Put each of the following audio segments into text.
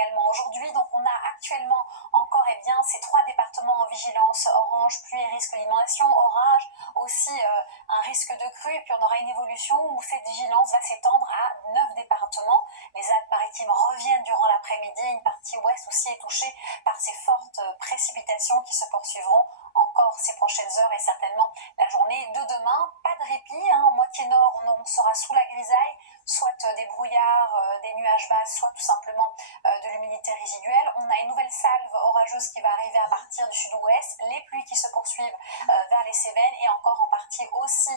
également aujourd'hui. Donc on a actuellement encore ces 3 départements en vigilance orange, pluie et risque d'inondation, orage, aussi un risque de crue, et puis on aura une évolution où cette vigilance va s'étendre à 9 départements. Les Alpes-Maritimes reviennent durant l'après-midi, une partie ouest aussi est touchée par ces fortes précipitations qui se poursuivront encore ces prochaines heures et certainement la journée de demain. Pas de répit, moitié nord on sera sous la grisaille, soit des brouillards, des nuages bas, soit tout simplement de l'humidité résiduelle. On a une nouvelle salve orageuse qui va arriver à partir du sud-ouest, les pluies qui se poursuivent vers les Cévennes et encore en partie aussi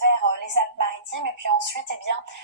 vers les Alpes-Maritimes. Et puis ensuite,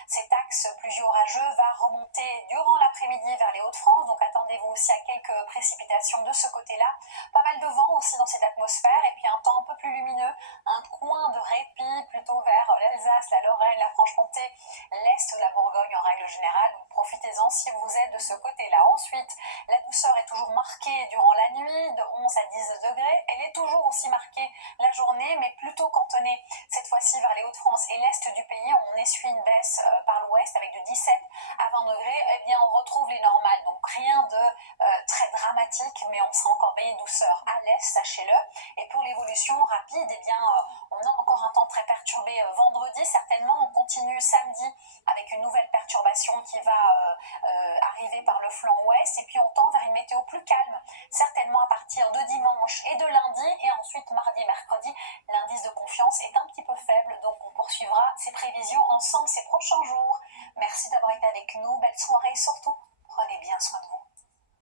cet axe pluvio-orageux va remonter durant l'après-midi vers les Hauts-de-France. Donc attendez-vous aussi à quelques précipitations de ce côté-là. Pas mal de vent aussi dans cette atmosphère et puis un temps un peu plus lumineux, un coin de répit plutôt vers l'Alsace, la Lorraine, la Franche-Comté, l'est de la Bourgogne en règle générale. Donc profitez-en si vous êtes de ce côté-là. Ensuite, la douceur est toujours marquée durant la nuit, de 11 à 10 degrés. Elle est toujours aussi marquée la journée, mais plutôt cantonnée cette fois-ci vers les Hauts-de-France et l'est du pays. On essuie une baisse par l'ouest avec de 17 à 20 degrés. On retrouve les normales. Donc rien de très dramatique, mais on sera encore baigné de douceur à l'est, sachez-le. Et pour l'évolution rapide, on a encore un temps très perturbé vendredi. Certainement, on continue samedi avec une nouvelle perturbation qui va arriver par le flanc ouest. Et puis on tend vers une météo plus calme, certainement à partir de dimanche et de lundi. Et ensuite, mardi, mercredi, l'indice de confiance est un petit peu faible. Donc on poursuivra ces prévisions ensemble ces prochains jours. Merci d'avoir été avec nous. Belle soirée surtout.